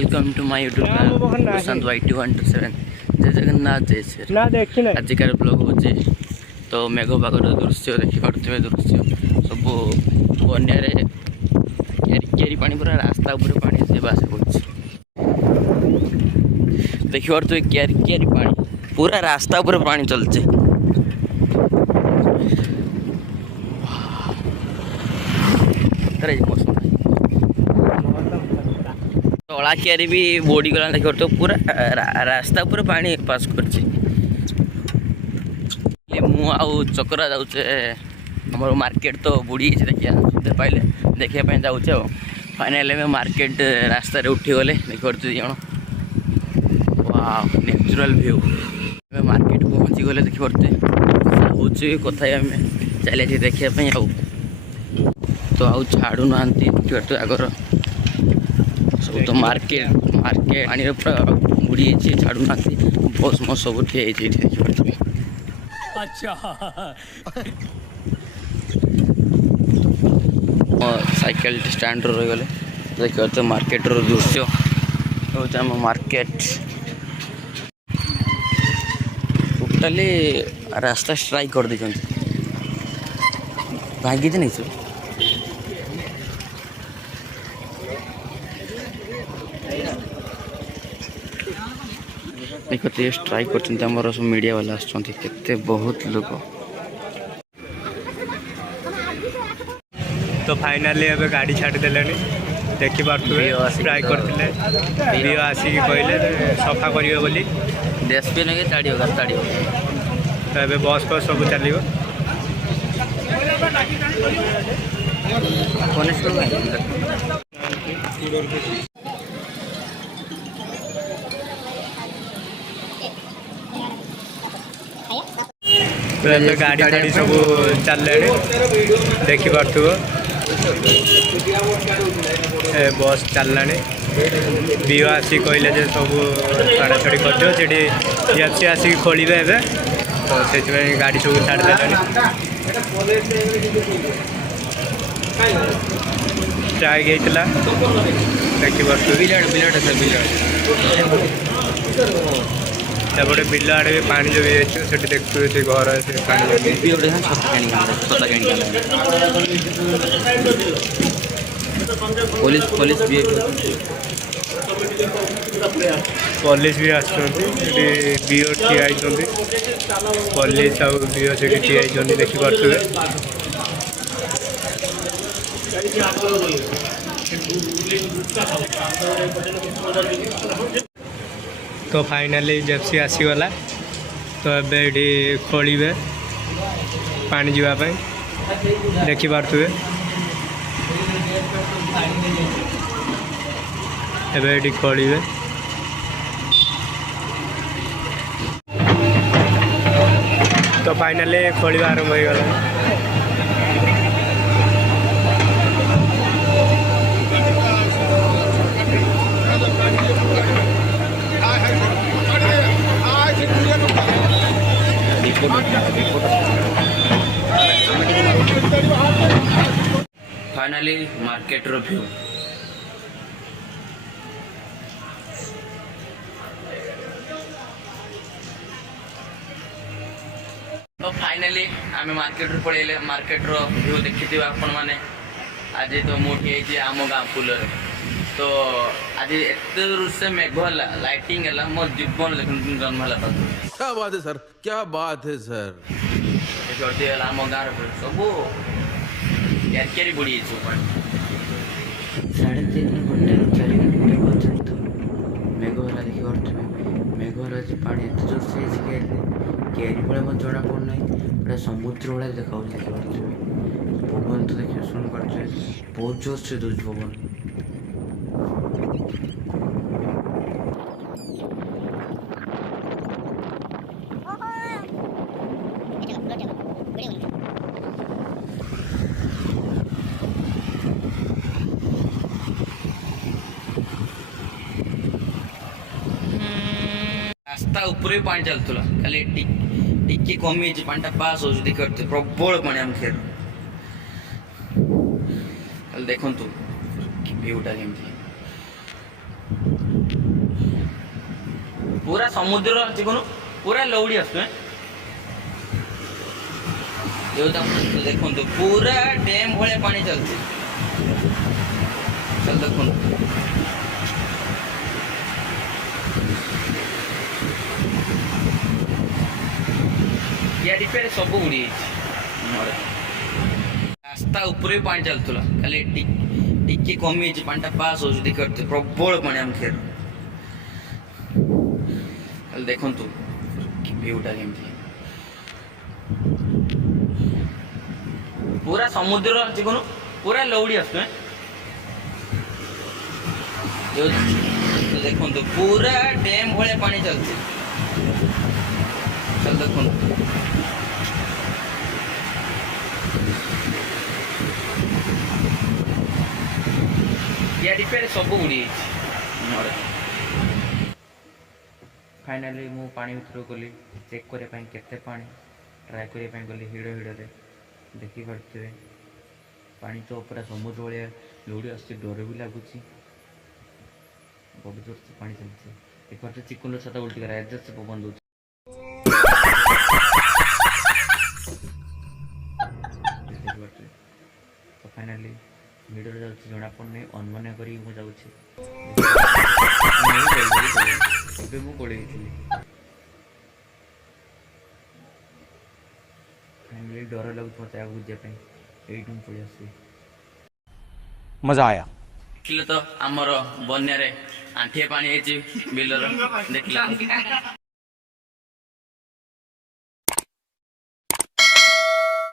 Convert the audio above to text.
welcome to my YouTube channel Prashant YT 127 जय जगन्नाथ जय Shri आजिकार blog होचे तो मेघ पागर दृश्य देखी पारे दृश्य सब बनिया केरी पानी पूरा रास्ता ऊपर पानी से बास कर देखी पारे केरी पानी पूरा रास्ता ऊपर पानी चलचे तला क्यारी भी बोड़ी गला देखिए तो पूरा रास्ता पूरा पानी पास कर चक्रा जाऊे आम मार्केट तो बुड़ी देखिए पाइले देखा जाऊे फाइनाल में मार्केट रास्तार उठी गले देखिए जन वाह नेचुरल व्यू मार्केट पहुँची गले देखिए कथा आम चलिए देखापी तो आउ छाड़ू ना देखिए आगर सब तो मार्केट पानी पूरा बुड़ी छाड़ू ना बस मस सब ठिया देखिए साइकेल स्टैंड रही गले देखिए तो मार्केट दृश्य हूँ मार्केट टोटाली रास्ता स्ट्राइक कर दी भागी नहीं सब देखते स्ट्राइक कर सब मीडिया वाला आते बहुत लोग तो फाइनाली अब गाड़ी छाड़देले देखिपे स्ट्राइक करते आसिक कहले सफा करेंगे बोली डस्टबिन के ताड़ी तो ये बस फस सब चलो गाड़ी गाड़ी सब चलने देखिपु बस चलला बीओ आसी कहले सब छाड़ा छड़ी कर सी आसिक खोल तो से गाड़ी सब छाड़देले स्ट्राइक होता देखिए बिल आड़े भी पानी जो से देखते घर से पुलिस भी बीओ ठिया पुलिस आ बीओ से ठिया देखिपे तो फाइनाली जेप्सी आसीगला तो ये खोलिए पानी जावाई देखिपे ये खोलिए तो फाइनाली खोलिया आरंभ हो गला फाइनाली मार्केट व्यू तो फाइनाली आम मार्केट पड़े मार्केट व्यू देखी आपण मैंने आज तो मुझे आम गाँ पुल तो आज एत दूर से मेघ लाइटिंग है मो जीवन देख जन्म है क्या बात है सर क्या बात है सर आम गाँव सब क्यारी बुड़ी 3:30 घंटे 4 घंटे पर्यंत मेघला देखिए मेघला पानी एत जोर से क्यारी भाई मत जना पड़ना पूरा समुद्र भाई देखा देखिए पवन तो देखिए शुणी पारे बहुत जोर से दूज पवन रास्ता ऊपर पानी चलता खाली टिके कमी पानी पास हो देखते प्रबल पानी आम खेर देखु व्यूटा केमती पूरा समुद्र जीवन पूरा लौड़ी आसु जो देखो पूरा डैम भाया पानी चलती चल देखो या सब उड़ी रास्ता ऊपर भी पानी चलुला खाली टिके कमी पानी पास हो देख प्रबल पानी आम खेर देखु व्यूटा केमती पूरा समुद्र जीवन पूरा लौड़ी आसु जो देखो पूरा डैम भाया पानी चलती चल देखो या सब उड़ी फाइनाली मु पानी भर गली चेक करने केते पानी ट्राए करने गली हिड़ हिड़े देखी पारे पानी तो पूरा समुद्र भाया लौड़ी आस डर भी लगुच बहुत जोर से पानी चलती एक बार चिकुन छाता उल्टी करा एड्रेस से पवन दूसरी तो फाइनाली भिडियो जाऊँगी जना पड़े अनुमान कर फाइनाली डर लगुच मत आगे बुझापी ये पलि आस मजा आया तो आमर बन्या आंठिए पानी बिलर देखला